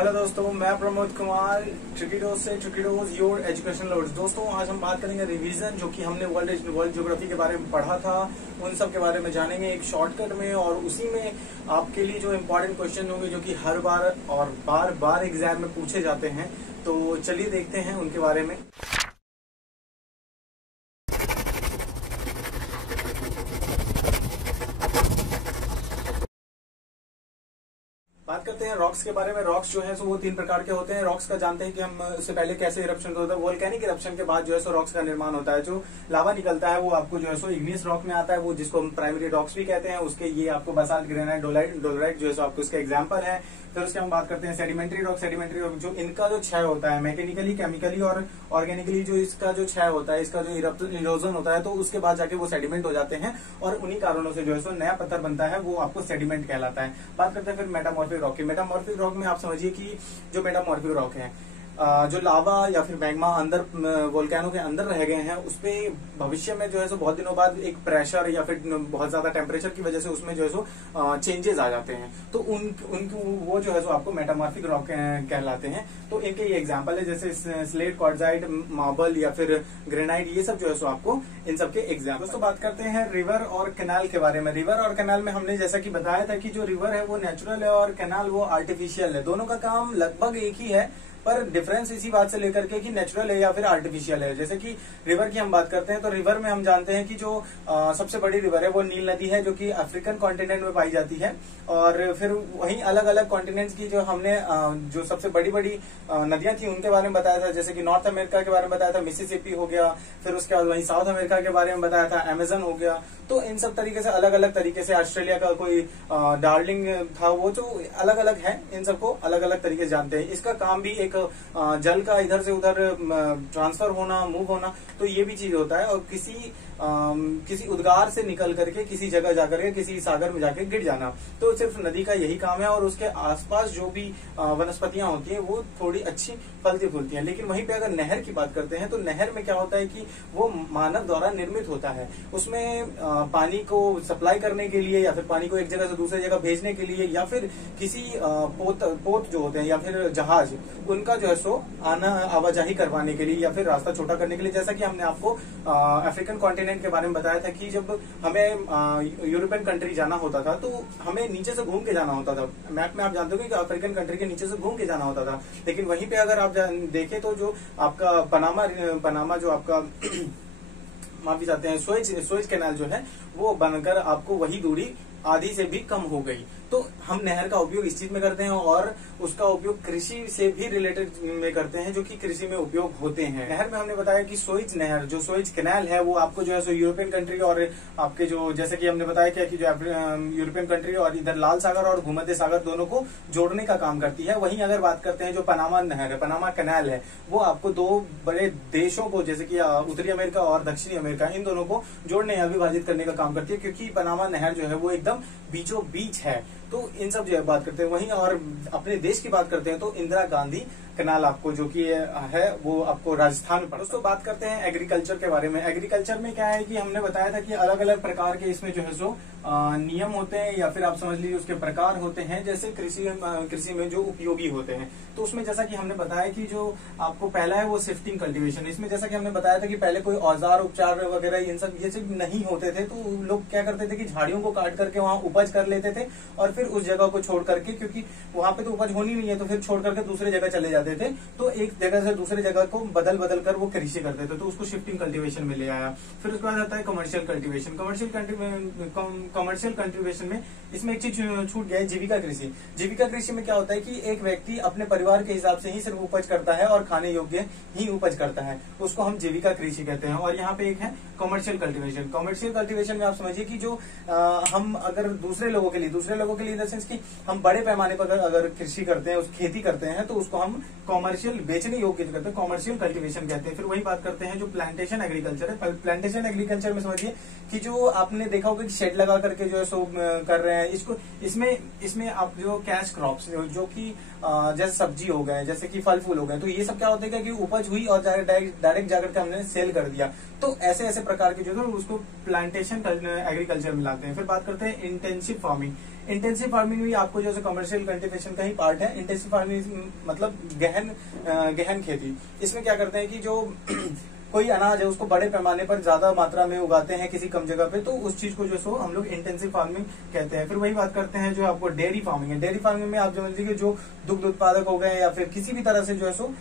Hello दोस्तों, मैं Pramod Kumar tricky dose your education loads. दोस्तों, आज हम बात करेंगे रिवीजन, जो कि हमने वर्ल्ड ज्योग्राफी के बारे में पढ़ा था, उन सब के बारे में जानेंगे एक शॉर्टकट में। और उसी में आपके लिए जो इम्पोर्टेंट क्वेश्चन होंगे, जो कि हर बार और बार बार एग्जाम में पूछे जाते हैं, तो चलिए देखते हैं उनके बारे में। बात करते हैं रॉक्स के बारे में। रॉक्स जो है सो वो तीन प्रकार के होते हैं। रॉक्स का जानते हैं कि हम उससे पहले कैसे इरप्शन होता है। वोल्केनिक इरप्शन के बाद जो है सो रॉक्स का निर्माण होता है। जो लावा निकलता है वो आपको जो है सो इग्नियस रॉक में आता है, वो जिसको हम प्राइमरी रॉक्स भी कहते हैं। उसके ये आपको बसाल्ट, ग्रेनाइट, डोलराइट जो है सो आपको इसका एग्जाम्पल है। फिर उसके हम बात करते हैं सेडिमेंट्री रॉक। सेडिमेंट्री रॉक जो इनका जो क्षय होता है मैकेनिकली, केमिकली और ऑर्गेनिकली, जो इसका जो क्षय होता है, इसका जो इरोजन होता है, तो उसके बाद जाके वो सेडिमेंट हो जाते हैं और उन्हीं कारणों से जो है सो नया पत्थर बनता है, वो आपको सेडिमेंट कहलाता है। बात करते हैं फिर मेटामॉर्फिक रॉक की। मेटामॉर्फिक रॉक में आप समझिए कि जो मेटामॉर्फिक रॉक है, जो लावा या फिर मैग्मा अंदर वोल्केनो के अंदर रह गए हैं, उसपे भविष्य में जो है सो बहुत दिनों बाद एक प्रेशर या फिर बहुत ज्यादा टेम्परेचर की वजह से उसमें जो है सो चेंजेस आ जाते हैं, तो उनको वो जो है सो आपको मेटामॉर्फिक रॉक कहलाते हैं। तो इनके ये एग्जांपल है, जैसे स्लेट, क्वार्टजाइट, मार्बल या फिर ग्रेनाइट, ये सब जो है सो आपको इन सबके एग्जाम्पल। दोस्तों, बात करते हैं रिवर और कैनाल के बारे में। रिवर और कैनाल में हमने जैसा कि बताया था कि जो रिवर है वो नेचुरल है और कैनाल वो आर्टिफिशियल है। दोनों का काम लगभग एक ही है, पर डिफरेंस इसी बात से लेकर के कि नेचुरल है या फिर आर्टिफिशियल है। जैसे कि रिवर की हम बात करते हैं, तो रिवर में हम जानते हैं कि जो सबसे बड़ी रिवर है वो नील नदी है, जो कि अफ्रीकन कॉन्टिनेंट में पाई जाती है। और फिर वहीं अलग अलग कॉन्टिनेंट्स की जो हमने जो सबसे बड़ी बड़ी नदियां थी उनके बारे में बताया था। जैसे कि नॉर्थ अमेरिका के बारे में बताया था, मिसिसिपी हो गया। फिर उसके बाद वहीं साउथ अमेरिका के बारे में बताया था, अमेजन हो गया। तो इन सब तरीके से अलग अलग तरीके से, ऑस्ट्रेलिया का कोई डार्लिंग था, वो जो अलग अलग है, इन सबको अलग अलग तरीके से जानते हैं। इसका काम भी एक जल का इधर से उधर ट्रांसफर होना, मूव होना, तो ये भी चीज होता है। और किसी उद्गार से निकल करके किसी जगह जाकर के किसी सागर में जाके गिर जाना, तो सिर्फ नदी का यही काम है। और उसके आसपास जो भी वनस्पतियां होती हैं वो थोड़ी अच्छी फलती फूलती हैं। लेकिन वहीं पे अगर नहर की बात करते हैं, तो नहर में क्या होता है कि वो मानव द्वारा निर्मित होता है। उसमें पानी को सप्लाई करने के लिए या फिर पानी को एक जगह से दूसरी जगह भेजने के लिए, या फिर किसी पोत जो होते हैं या फिर जहाज, उनका जो है सो आवाजाही करवाने के लिए या फिर रास्ता छोटा करने के लिए। जैसा कि हमने आपको अफ्रीकन कॉन्टिनेंट के बारे में बताया था कि जब हमें यूरोपियन कंट्री जाना होता था, तो हमें नीचे से घूम के जाना होता था। मैप में आप जानते हो कि अफ्रीकन कंट्री के नीचे से घूम के जाना होता था। लेकिन वहीं पे अगर आप देखें तो जो आपका पनामा जो आपका माफी चाहते हैं स्वेज कैनाल जो है, वो बनकर आपको वही दूरी आधी से भी कम हो गई। तो हम नहर का उपयोग इस चीज में करते हैं और उसका उपयोग कृषि से भी रिलेटेड में करते हैं, जो कि कृषि में उपयोग होते हैं। नहर में हमने बताया कि स्वेज नहर, जो स्वेज कैनाल है, वो आपको जो है सो यूरोपियन कंट्री और आपके जो, जैसे कि हमने बताया क्या कि जो यूरोपियन कंट्री और इधर लाल सागर और भूमध्य सागर दोनों को जोड़ने का काम करती है। वहीं अगर बात करते हैं जो पनामा नहर है, पनामा कैनाल है, वो आपको दो बड़े देशों को, जैसे कि उत्तरी अमेरिका और दक्षिणी अमेरिका, इन दोनों को जोड़ने या विभाजित करने का काम करती है, क्योंकि पनामा नहर जो है वो एकदम बीचों बीच है। तो इन सब जो बात करते हैं। वहीं और अपने देश की बात करते हैं तो इंदिरा गांधी कैनाल आपको जो कि है वो आपको राजस्थान में। दोस्तों, बात करते हैं एग्रीकल्चर के बारे में। एग्रीकल्चर में क्या है कि हमने बताया था कि अलग अलग प्रकार के इसमें जो है सो नियम होते हैं, या फिर आप समझ लीजिए उसके प्रकार होते हैं। जैसे कृषि में जो उपयोगी होते हैं, तो उसमें जैसा कि हमने बताया कि जो आपको पहला है वो शिफ्टिंग कल्टीवेशन। इसमें जैसा कि हमने बताया था कि पहले कोई औजार उपचार वगैरह ये सब नहीं होते थे, तो लोग क्या करते थे कि झाड़ियों को काट करके वहां उपज कर लेते थे और फिर उस जगह को छोड़ करके, क्योंकि वहां पे तो उपज होनी नहीं है, तो फिर छोड़ करके दूसरे जगह चले जाते थे। तो एक जगह से दूसरे जगह को बदल कर वो कृषि करते थे, तो उसको शिफ्टिंग कल्टीवेशन में ले आया। फिर उसके बाद आता है कमर्शियल कल्टीवेशन। कमर्शियल कल्टीवेशन में इसमें एक चीज छूट गया है, जीविका कृषि। जीविका कृषि में क्या होता है कि एक व्यक्ति अपने परिवार के हिसाब से ही सिर्फ उपज करता है और खाने योग्य ही उपज करता है, उसको हम जीविका कृषि कहते हैं। और यहाँ पे एक है कमर्शियल कल्टीवेशन। कमर्शियल कल्टीवेशन में आप समझिए कि जो हम अगर दूसरे लोगों के लिए इन द सेंस कि हम बड़े पैमाने पर अगर कृषि करते हैं, उस खेती करते हैं, तो उसको हम कॉमर्शियल बेचने योग्य करते हैं, कॉमर्शियल कल्टीवेशन कहते हैं। फिर वही बात करते हैं जो प्लांटेशन एग्रीकल्चर है। प्लांटेशन एग्रीकल्चर में समझिए कि जो आपने देखा होगा कि शेड लगा करके जो है सो कर रहे हैं, इसको इसमें आप जो कैश क्रॉप्स जो कि जैसे सब्जी हो गए, जैसे कि फल फूल हो गए, तो ये सब क्या होता है कि उपज हुई और डायरेक्ट जाकर के हमने सेल कर दिया। तो ऐसे प्रकार के जो है उसको प्लांटेशन एग्रीकल्चर में लाते हैं। फिर बात करते हैं इंटेंसिव फार्मिंग। इंटेंसिव फार्मिंग भी आपको जो है कमर्शियल कल्टीवेशन का ही पार्ट है। इंटेंसिव फार्मिंग मतलब गहन खेती। इसमें क्या करते हैं कि जो कोई अनाज है उसको बड़े पैमाने पर ज्यादा मात्रा में उगाते हैं किसी कम जगह पे, तो उस चीज को जो सो हम लोग इंटेंसिव फार्मिंग कहते हैं। फिर वही बात करते हैं जो आपको डेयरी फार्मिंग है। डेयरी फार्मिंग में आप समझ लीजिए जो दुग्ध उत्पादक हो गए या फिर किसी भी तरह से जो है सो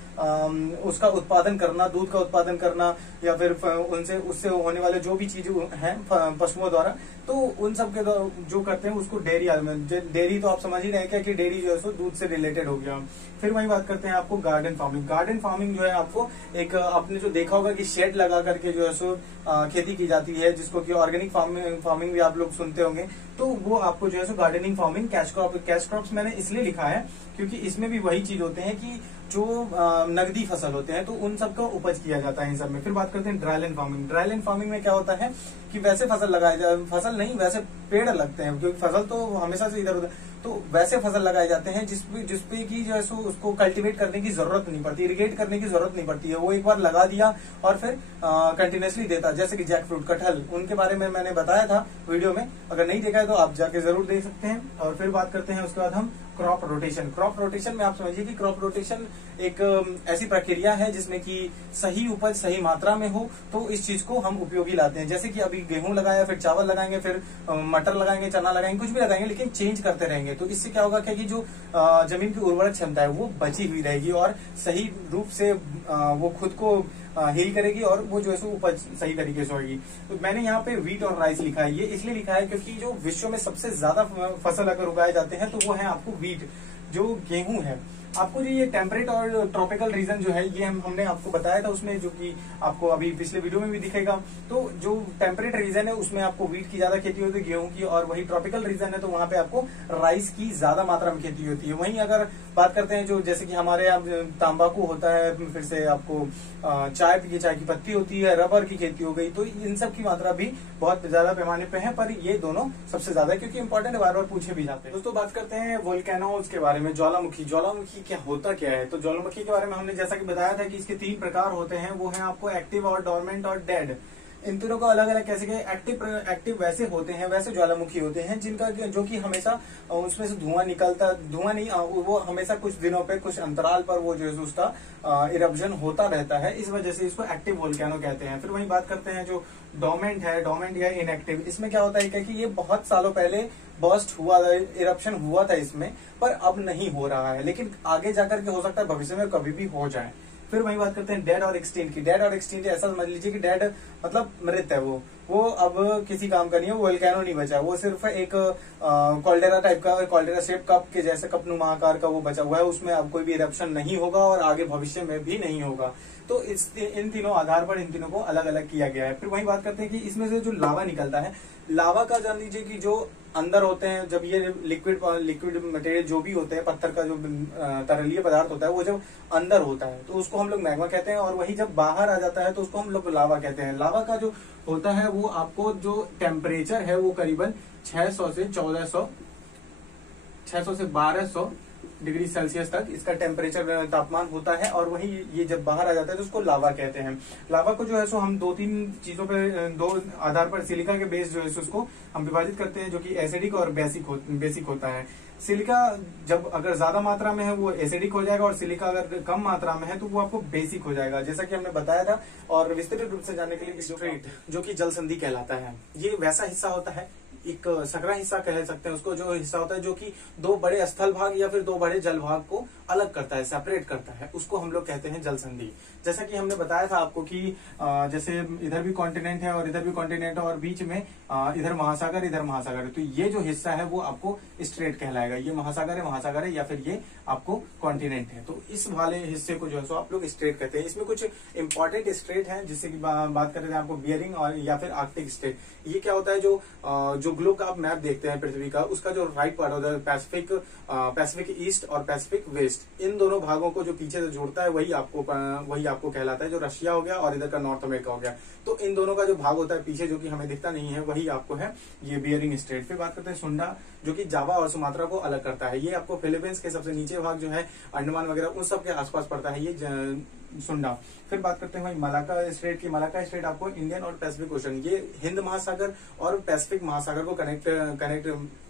उसका उत्पादन करना, दूध का उत्पादन करना या फिर उनसे उससे होने वाले जो भी चीजें हैं पशुओं द्वारा, तो उन सब के जो करते हैं उसको डेयरी तो आप समझ ही रहे हैं कि डेयरी जो है सो दूध से रिलेटेड हो गया। फिर वही बात करते हैं आपको गार्डन फार्मिंग। गार्डन फार्मिंग जो है आपको एक आपने जो देखा होगा कि शेड लगा करके जो है सो खेती की जाती है, जिसको कि ऑर्गेनिक फार्मिंग भी आप लोग सुनते होंगे। तो वो आपको जो है सो गार्डनिंग फार्मिंग, कैश क्रॉप्स मैंने इसलिए लिखा है क्योंकि इसमें भी वही चीज होते हैं कि जो नगदी फसल होते हैं तो उन सब का उपज किया जाता है इन सब में। फिर बात करते हैं ड्राईलैंड फार्मिंग। ड्राईलैंड फार्मिंग में क्या होता है कि वैसे फसल नहीं, वैसे पेड़ लगते हैं, क्योंकि फसल तो हमेशा से इधर उधर, तो वैसे फसल लगाए जाते हैं जिसपे की जो है सो उसको कल्टीवेट करने की जरूरत नहीं पड़ती, इरिगेट करने की जरूरत नहीं पड़ती है। वो एक बार लगा दिया और फिर कंटिन्यूसली देता, जैसे कि जैक फ्रूट, कटहल, उनके बारे में मैंने बताया था वीडियो में। अगर नहीं देखा है तो आप जाके जरूर देख सकते हैं। और फिर बात करते हैं उसके बाद हम क्रॉप रोटेशन। क्रॉप रोटेशन में आप समझिए कि क्रॉप रोटेशन एक ऐसी प्रक्रिया है जिसमें कि सही उपज सही मात्रा में हो, तो इस चीज को हम उपयोगी लाते हैं। जैसे कि अभी गेहूं लगाया, फिर चावल लगाएंगे, फिर मटर लगाएंगे, चना लगाएंगे, कुछ भी लगाएंगे, लेकिन चेंज करते रहेंगे। तो इससे क्या होगा कि जो जमीन की उर्वरक क्षमता है वो बची हुई रहेगी और सही रूप से वो खुद को हील करेगी और वो जो है सो उपज सही तरीके से होगी। तो मैंने यहाँ पे व्हीट और राइस लिखा है। ये इसलिए लिखा है क्योंकि जो विश्व में सबसे ज्यादा फसल अगर उगाए जाते हैं तो वो है आपको व्हीट, जो गेहूं है। आपको जो ये टेम्परेट और ट्रॉपिकल रीजन जो है ये हमने आपको बताया था उसमें, जो कि आपको अभी पिछले वीडियो में भी दिखेगा। तो जो टेम्परेट रीजन है उसमें आपको व्हीट की ज्यादा खेती होती है, गेहूं की, और वही ट्रॉपिकल रीजन है तो वहां पे आपको राइस की ज्यादा मात्रा में खेती होती है। वहीं अगर बात करते हैं जो जैसे कि हमारे यहाँ तंबाकू होता है, फिर से आपको चाय की पत्ती होती है, रबर की खेती हो गई, तो इन सब की मात्रा भी बहुत ज्यादा पैमाने पे है, पर ये दोनों सबसे ज्यादा है क्योंकि इंपॉर्टेंट बार बार पूछे भी जाते हैं। दोस्तों बात करते हैं वोल्केनोज के बारे में, ज्वालामुखी क्या होता क्या है। तो ज्वालामुखी के बारे में हमने जैसा कि बताया था कि इसके 3 प्रकार होते हैं, वो है आपको एक्टिव और डोरमेंट और डेड। इन तीनों को अलग अलग कैसे एक्टिव वैसे होते हैं, वैसे ज्वालामुखी होते हैं जिनका जो कि हमेशा उसमें से धुआं नहीं, वो हमेशा कुछ दिनों पे कुछ अंतराल पर वो जो है उसका इरप्शन होता रहता है, इस वजह से इसको एक्टिव वोल्केनो कहते हैं। फिर वही बात करते हैं जो डोरमेंट या इनएक्टिव। इसमें क्या होता है कि ये बहुत सालों पहले बर्स्ट हुआ था, इरप्शन हुआ था इसमें, पर अब नहीं हो रहा है, लेकिन आगे जाकर के हो सकता है भविष्य में कभी भी हो जाए। फिर वही बात करते हैं डेड और एक्सटिंक्ट की। डेड और एक्सटिंक्ट ऐसा समझ लीजिए कि डेड मतलब मृत है, वो अब किसी काम का नहीं है, वो वोल्केनो नहीं बचा, वो सिर्फ एक कॉल्डेरा टाइप का, कॉल्डेरा शेप कप के जैसे कपनुमा आकार का वो बचा हुआ है। उसमें अब कोई भी इरप्शन नहीं होगा और आगे भविष्य में भी नहीं होगा। तो इन तीनों आधार पर इन तीनों को अलग अलग किया गया है। फिर वही बात करते हैं कि इसमें से जो लावा निकलता है, लावा का जान लीजिए कि जो अंदर होते हैं, जब ये लिक्विड मटेरियल जो भी होते हैं, पत्थर का जो तरलीय पदार्थ होता है, वो जब अंदर होता है तो उसको हम लोग मैग्मा कहते हैं, और वही जब बाहर आ जाता है तो उसको हम लोग लावा कहते हैं। लावा का जो होता है वो आपको जो टेम्परेचर है वो करीबन 600 से 1200 डिग्री सेल्सियस तक इसका टेम्परेचर तापमान होता है, और वही ये जब बाहर आ जाता है तो उसको लावा कहते हैं। लावा को जो है सो हम 2-3 चीजों पे, 2 आधार पर सिलिका के बेस जो है सो उसको हम विभाजित करते हैं, जो कि एसिडिक और बेसिक होता है। सिलिका जब अगर ज्यादा मात्रा में है वो एसिडिक हो जाएगा, और सिलिका अगर कम मात्रा में है तो वो आपको बेसिक हो जाएगा, जैसा कि हमने बताया था। और विस्तृत रूप से जानने के लिए स्ट्रेट, जो कि जल संधि कहलाता है, ये वैसा हिस्सा होता है, एक सकरा हिस्सा कह सकते हैं उसको, जो हिस्सा होता है जो कि 2 बड़े स्थल भाग या फिर 2 बड़े जल भाग को अलग करता है, सेपरेट करता है, उसको हम लोग कहते हैं जल संधि। जैसा कि हमने बताया था आपको कि जैसे इधर भी कॉन्टिनेंट है और इधर भी कॉन्टिनेंट है, और बीच में इधर महासागर है, तो ये जो हिस्सा है वो आपको स्ट्रेट कहलाएगा। ये महासागर है या फिर ये आपको कॉन्टिनेंट है, तो इस वाले हिस्से को जो है सो आप लोग स्ट्रेट कहते हैं। इसमें कुछ इंपॉर्टेंट स्ट्रेट हैं, जिससे कि बात कर रहे थे आपको बियरिंग और या फिर आर्कटिक स्ट्रेट। ये क्या होता है, जो ग्लोब का आप मैप देखते हैं पृथ्वी का, उसका जो राइट पार्ट होता है, पैसिफिक ईस्ट और पैसिफिक वेस्ट, इन दोनों भागों को जो पीछे से जोड़ता है वही आपको कहलाता है, जो रशिया हो गया और इधर का नॉर्थ अमेरिका हो गया। तो इन दोनों का जो भाग होता है पीछे, जो कि हमें दिखता नहीं है, वही आपको है ये बियरिंग स्ट्रेट। फिर बात करते हैं सुंडा, जो कि जावा और सुमात्रा को अलग करता है। ये आपको फिलीपींस के सबसे नीचे भाग जो है, अंडमान वगैरह उन सब के आसपास पड़ता है ये सुंडा। फिर बात करते हैं मलाक्का स्ट्रेट की। मलाक्का स्ट्रेट आपको इंडियन और पैसिफिक ओशन, ये हिंद महासागर और पैसिफिक महासागर को कनेक्ट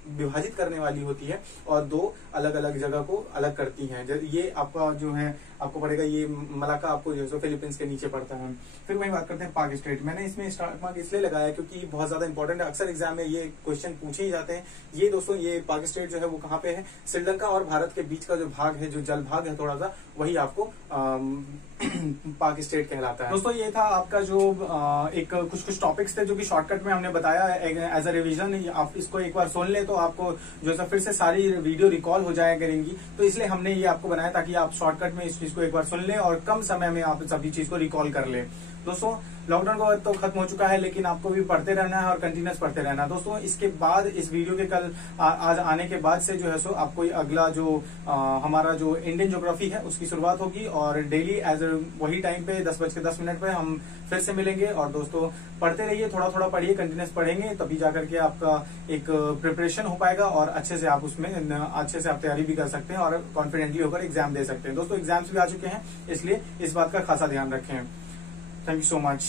विभाजित करने वाली होती है और दो अलग अलग जगह को अलग करती हैं। ये आपका जो है आपको पड़ेगा, ये मलाका आपको जो है फिलीपींस के नीचे पड़ता है। फिर वही बात करते हैं पाक स्टेट। मैंने इसमें स्टार्ट मार्क इसलिए लगाया क्योंकि बहुत ज्यादा इंपॉर्टेंट है, अक्सर एग्जाम में ये क्वेश्चन पूछे ही जाते हैं। ये दोस्तों ये पाक स्टेट जो है वो कहाँ पे है, श्रीलंका और भारत के बीच का जो भाग है, जो जल भाग है थोड़ा सा, वही आपको पाक स्टेट कहलाता है। दोस्तों ये था आपका जो एक कुछ टॉपिक्स थे जो कि शॉर्टकट में हमने बताया एज अ रिवीजन। आप इसको एक बार सुन ले तो आपको जो है फिर से सारी वीडियो रिकॉल हो जाया करेंगी, तो इसलिए हमने ये आपको बनाया ताकि आप शॉर्टकट में इस चीज को एक बार सुन ले और कम समय में आप सभी चीज को रिकॉल कर ले। दोस्तों लॉकडाउन का तो खत्म हो चुका है, लेकिन आपको भी पढ़ते रहना है और कंटिन्यूस पढ़ते रहना है। दोस्तों इसके बाद इस वीडियो के कल आज आने के बाद से जो है सो आपको अगला जो हमारा जो इंडियन ज्योग्राफी है उसकी शुरुआत होगी और डेली एज वही टाइम पे 10:10 पे हम फिर से मिलेंगे। और दोस्तों पढ़ते रहिए, थोड़ा थोड़ा पढ़िए, कंटिन्यूस पढ़ेंगे तभी जाकर के आपका एक प्रिपरेशन हो पाएगा और अच्छे से आप उसमें अच्छे से आप तैयारी भी कर सकते हैं और कॉन्फिडेंटली होकर एग्जाम दे सकते हैं। दोस्तों एग्जाम्स भी आ चुके हैं, इसलिए इस बात का खासा ध्यान रखें। Thank you so much.